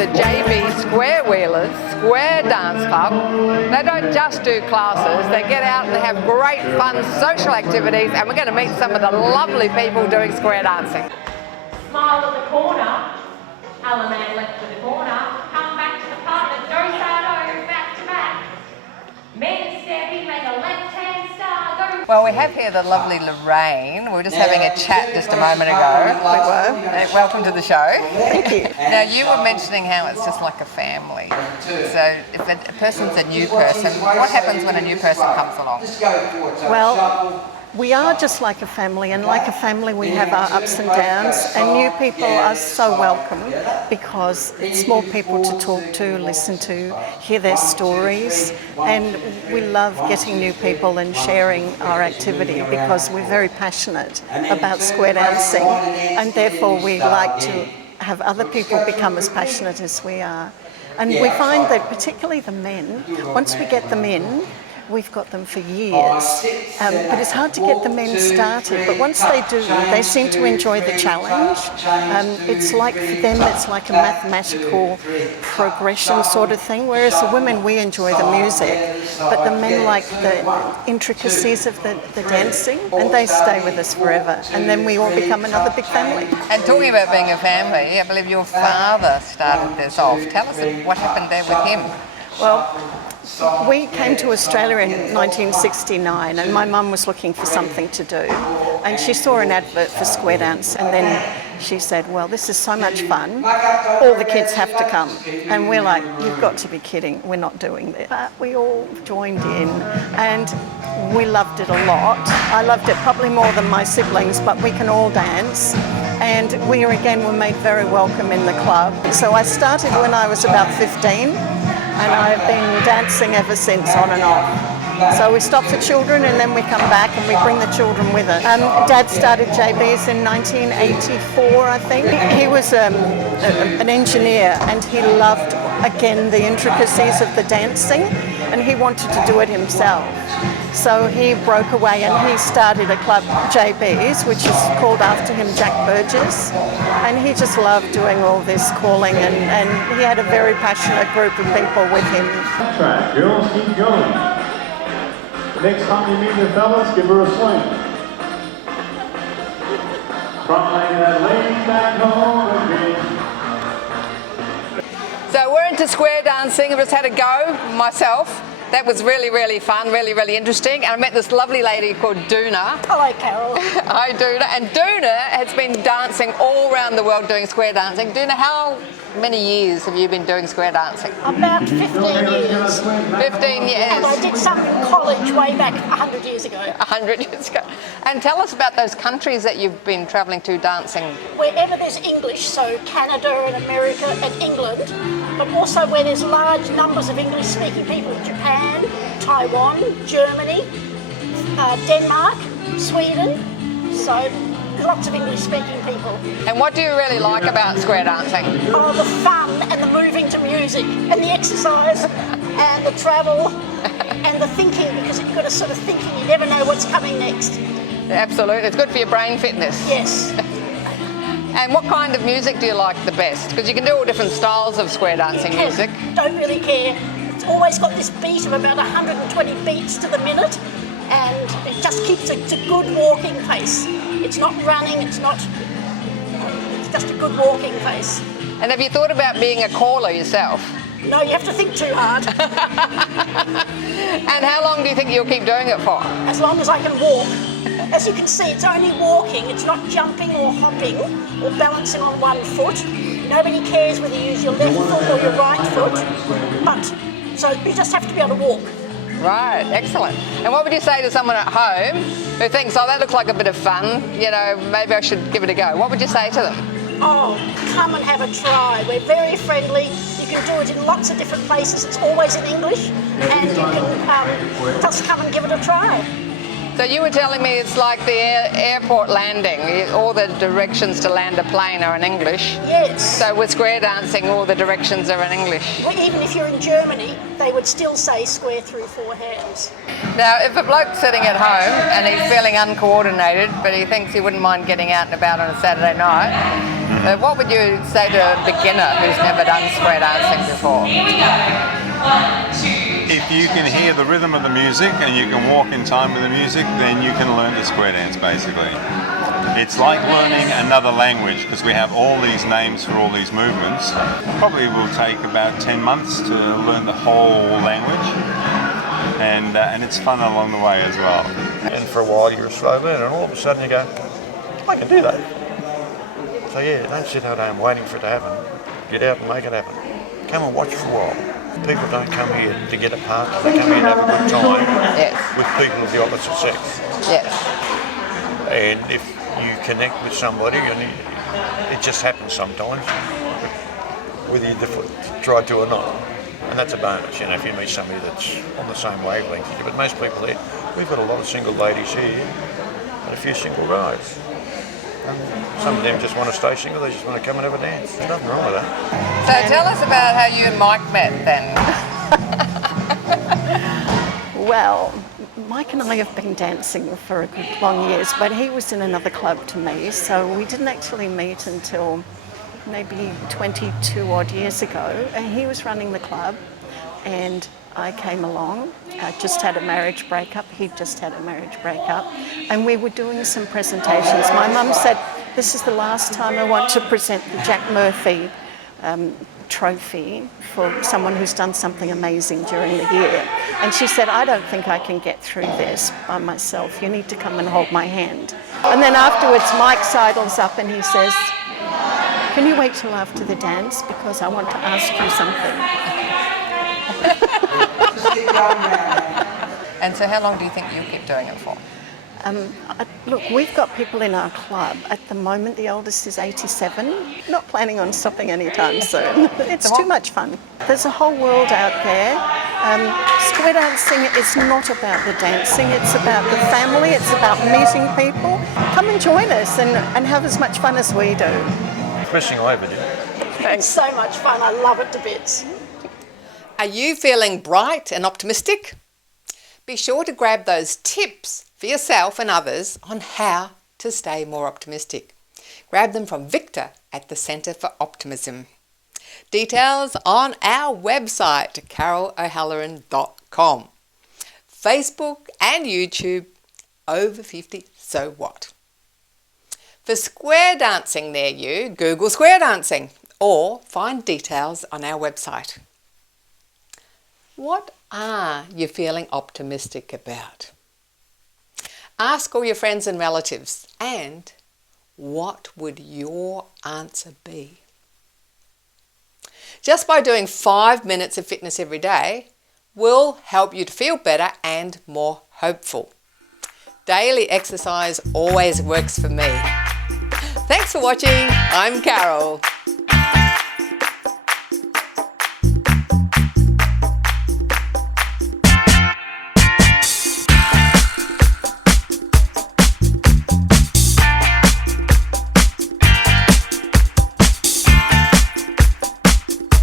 the Jaybee Square Wheelers Square Dance Club. They don't just do classes, they get out and they have great fun social activities, and we're going to meet some of the lovely people doing square dancing. Smile at the corner, element left to the corner, come back to the partner, do sado, back to back. Men stepping, make a left hand star, go. Well, we have here the lovely Lorraine. We were just having a chat just a moment ago. We were. Welcome to the show. Thank you. Now, you were mentioning how it's just like a family. So if a person's a new person, what happens when a new person comes along? Well, we are just like a family, and like a family we have our ups and downs, and new people are so welcome because it's more people to talk to, listen to, hear their stories, and we love getting new people and sharing our activity because we're very passionate about square dancing, and therefore we like to have other people become as passionate as we are. And we find that particularly the men, once we get them in, we've got them for years, but it's hard to get the men started. But once they do, they seem to enjoy the challenge. It's like, for them, it's like a mathematical progression sort of thing, whereas the women, we enjoy the music, but the men like the intricacies of the dancing, and they stay with us forever. And then we all become another big family. And talking about being a family, I believe your father started this off. Tell us what happened there with him. Well, we came to Australia in 1969, and my mum was looking for something to do, and she saw an advert for square dance, and then she said, well, this is so much fun, all the kids have to come. And we're like, you've got to be kidding, we're not doing this. But we all joined in, and we loved it a lot. I loved it probably more than my siblings, but we can all dance. And we again were made very welcome in the club. So I started when I was about 15, and I've been dancing ever since, on and off. So we stop for children, and then we come back and we bring the children with us. Dad started Jaybee's in 1984, I think. He was an engineer, and he loved, again, the intricacies of the dancing, and he wanted to do it himself. So he broke away and he started a club, Jaybee's, which is called after him, Jack Burgess. And he just loved doing all this calling, and he had a very passionate group of people with him. Track, girls, keep going. Next time you meet the fellas, give her a swing. Front leg of that lady back home again. So we're into square dancing. I've just had a go myself. That was really, really fun, really, really interesting. And I met this lovely lady called Duna. Hello, Carol. Hi, Duna. And Duna has been dancing all around the world doing square dancing. Duna, how many years have you been doing square dancing? About 15 years. 15 years. And I did some in college way back 100 years ago. 100 years ago. And tell us about those countries that you've been travelling to dancing. Wherever there's English, so Canada and America and England, but also where there's large numbers of English-speaking people, Japan, Taiwan, Germany, Denmark, Sweden, so lots of English-speaking people. And what do you really like about square dancing? Oh, the fun and the moving to music and the exercise and the travel and the thinking, because you've got a sort of thinking, you never know what's coming next. Absolutely, it's good for your brain fitness. Yes. And what kind of music do you like the best? Because you can do all different styles of square dancing music. Don't really care. It's always got this beat of about 120 beats to the minute, and it just keeps a good walking pace. It's not running, it's just a good walking pace. And have you thought about being a caller yourself? No, you have to think too hard. And how long do you think you'll keep doing it for? As long as I can walk. As you can see, it's only walking, it's not jumping or hopping or balancing on one foot. Nobody cares whether you use your left foot or your right foot, but so you just have to be able to walk. Right, excellent. And what would you say to someone at home who thinks, oh, that looks like a bit of fun, you know, maybe I should give it a go? What would you say to them? Oh, come and have a try. We're very friendly. You can do it in lots of different places. It's always in English, and you can just come and give it a try. So you were telling me it's like the airport landing. All the directions to land a plane are in English. Yes. So with square dancing, all the directions are in English. Well, even if you're in Germany, they would still say square through four hands. Now, if a bloke's sitting at home and he's feeling uncoordinated, but he thinks he wouldn't mind getting out and about on a Saturday night, What would you say to a beginner who's never done square dancing before? Here we go. 1, 2. If you can hear the rhythm of the music and you can walk in time with the music, then you can learn to square dance basically. It's like learning another language because we have all these names for all these movements. Probably will take about 10 months to learn the whole language, and it's fun along the way as well. And for a while you're a slow learner and all of a sudden you go, I can do that. So yeah, don't sit at home waiting for it to happen. Get out and make it happen. Come and watch for a while. People don't come here to get a partner, they come here to have a good time with people of the opposite sex. Yes. And if you connect with somebody, and it just happens sometimes, whether you try to or not. And that's a bonus, if you meet somebody that's on the same wavelength as you. But most people here, we've got a lot of single ladies here and a few single guys. And some of them just want to stay single, they just want to come and have a dance. There's nothing wrong with that. So tell us about how you and Mike met then. Well, Mike and I have been dancing for a good long years, but he was in another club to me, so we didn't actually meet until maybe 22 odd years ago. And he was running the club and I came along. I just had a marriage breakup, he'd just had a marriage breakup, and we were doing some presentations. My mum said, this is the last time I want to present the Jack Murphy trophy for someone who's done something amazing during the year. And she said, I don't think I can get through this by myself. You need to come and hold my hand. And then afterwards, Mike sidles up and he says, can you wait till after the dance because I want to ask you something. And so how long do you think you'll keep doing it for? Look, we've got people in our club. At the moment, the oldest is 87. Not planning on stopping anytime soon. It's too much fun. There's a whole world out there. Square dancing is not about the dancing. It's about the family. It's about meeting people. Come and join us and have as much fun as we do. First thing I ever did. It's so much fun. I love it to bits. Are you feeling bright and optimistic? Be sure to grab those tips for yourself and others on how to stay more optimistic. Grab them from Victor at the Centre for Optimism. Details on our website, carolohalloran.com. Facebook and YouTube, over 50, so what? For square dancing near you, Google square dancing or find details on our website. What are you feeling optimistic about? Ask all your friends and relatives, and what would your answer be? Just by doing 5 minutes of fitness every day will help you to feel better and more hopeful. Daily exercise always works for me. Thanks for watching. I'm Carol.